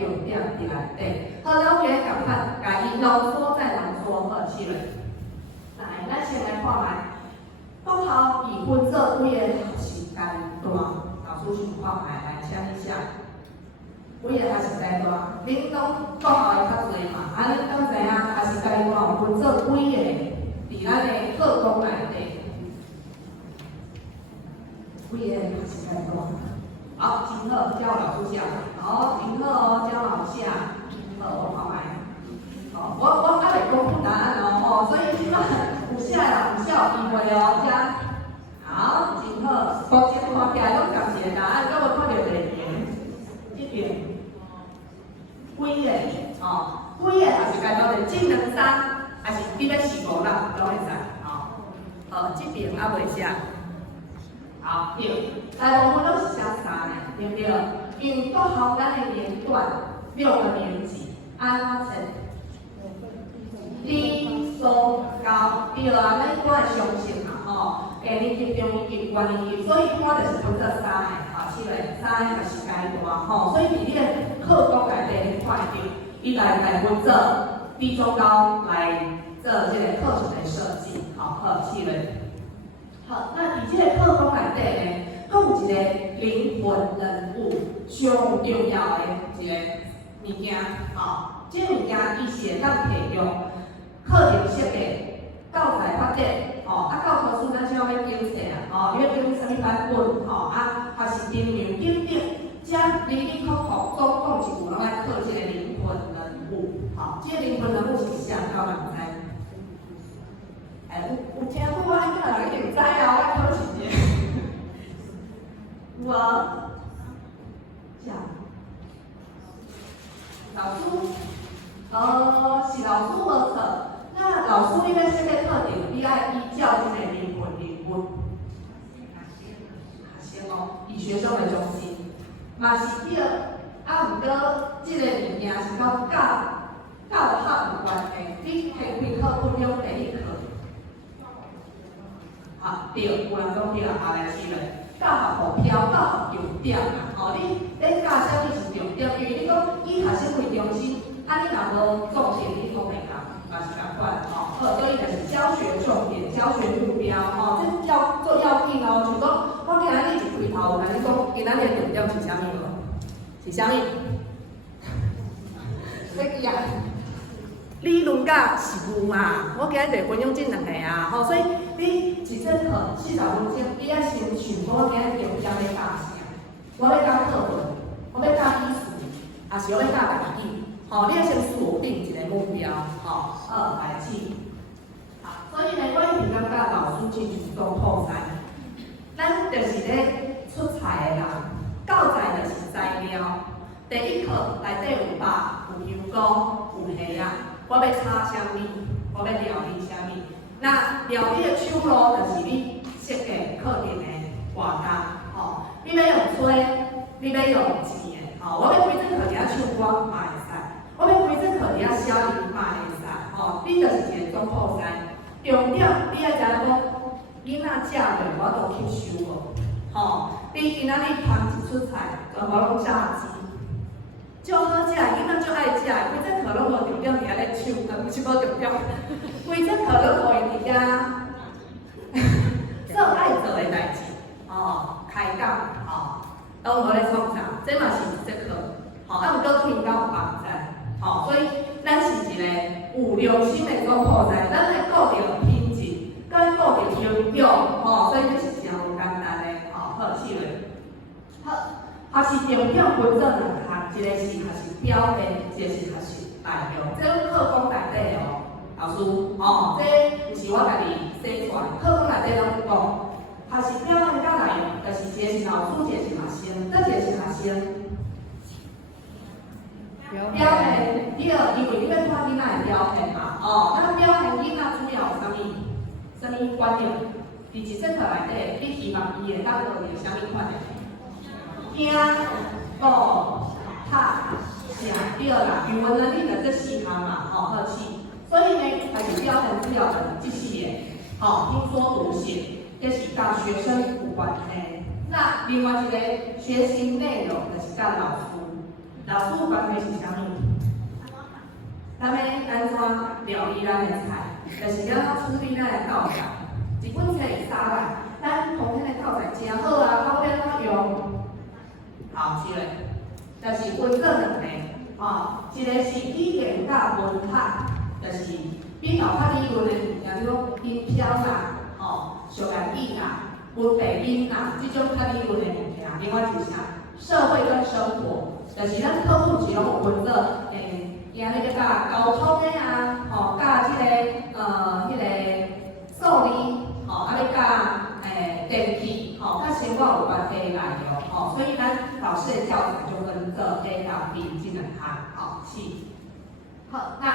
重点伫内底。好，了解赶快，甲伊浓缩再浓缩好起来。来，咱先来看卖，国校已分做几个学习阶段，老师先看卖，来请一下。几个学习阶段，恁拢国校的较侪嘛，啊，恁敢知影学习阶段有分做几个？伫咱的课纲内底，几个学习阶段？好，真好，叫老师下。好，真好哦，叫老师下。好，我看卖。哦，我还袂公布答案哦，所以即摆有写啦，有写有机会哦，遮。好，真好，目前看起来拢同一个答案，敢无看到第二个？这边几个？哦，几个学习阶段的技能3，还是你要4、5、6都会使。好，这边还袂写。好，对，大部分都是写3的，对不对？因为国校咱的年段6个年级，安怎称？低、中、高，对啊，咱一般的常识嘛，吼，下年级、中年级、高年级，所以看就是分做3个，好，7个3个学习阶段，吼，所以伫你的课纲内底你看到，伊来分做低、中、高来做这个课程的设计，好，7个。好，那伫这个课纲内底呢，佫有一个灵魂人物，上重要的一个物件，吼，这物件伊是会当摕用课程设计、教材发展，吼，啊，教科书咱怎样要检测啊，吼，你要检啥物版本，吼，啊，还是定量检定，遮里里口口总共一句拢爱刻这个灵魂人物，吼，这个灵魂人物是啥？有人知？有听过我应该人一定知啊，我考试者。有无？这样。老师，是老师无错。那老师你要设计课程，你爱依照这个灵魂人物。先哦，以学生为中心，嘛是对，啊，毋过这个物件是甲教学有关的。你下开课分享第1课。好，对，有人讲对啦，后来是嘞，教学目标、教学重点啦，吼，你教啥物是重点？因为你讲以学生为中心，啊，你若无重点，你讲袂到，嘛是共款，吼，所以就是教学重点、教学目标，吼，这要做要紧哦。像讲，我今仔日一开头，有甲你讲，今仔日的重点是啥物无？是啥物？要记啊！理论甲实务嘛，我今日就分享这2个啊，吼，所以你一节课40分钟，你要先想我今日重点要教啥？我要教课文，我要教艺术，还是我要教台语？吼，你要先锁定一个目标，吼，2来7。好，所以呢，我一直感觉老师真注重破giải，咱就是咧出菜的人，教材就是材料。第1课内底有肉、有香菇、有虾啊。我要炒啥物？我要料理啥物？那料理的手路就是你设计课程的活动，吼，你要用吹，你要用钱的，吼，我要规整课伫遐唱歌嘛会使，我要规整课伫遐写字嘛会使，吼，你就是一个总铺师。重点你要知影讲，囡仔食着我都吸收无，吼，你今仔日摊一出菜，全部拢炸鸡。就好食，囡仔就爱食，规整课拢无重点伫遐咧唱，啊，毋是无重点，规整课拢互伊伫遐做爱做的代志，吼，开讲，吼，拢无咧创啥，这嘛是一节课，吼，啊，毋过听到有帮助，吼，所以咱是一个有良心的总铺师，咱来顾着品质，咱顾着营养，吼，所以这是真有简单的，吼，好，试落，好，学习重点分做2项。一个是学习标题，一个是学习内容。这种课纲内底哦，老师，哦，这毋是我家己写出来，课纲内底拢有讲。学习标题甲内容，就是一个是老师，一个是学生，这一个是学生。标题，第二，因为你要看囡仔的标题嘛，哦，那标题囡仔主要有啥物观念？伫一节课内底，你希望伊会当学着啥物观念？听、讲。写对啦，语文能力的这4项嘛，吼，好试。所以呢，还是标准资料的这4个，吼，听说读写，这是甲学生有关的。那另外一个学习内容就是甲老老师有关系是啥物？咱要安怎料理咱的菜？就是咱要处理咱的教材。一本册三来，咱同天的教材真好啊，到尾怎用？好，是嘞，就是分做两个，一个是语言甲文学，就是比较较理论的物件，比如讲音标啦，上来语啦。文白音啊，这种较理论的物件，另外是啥？社会跟生活，就是咱课本是拢有分做，今日个甲交通的啊，甲迄个数理，啊咧甲电气，甲生活有关系的内容，所以咱老师的教材就分做 A 到 B 这两项，是。好，那。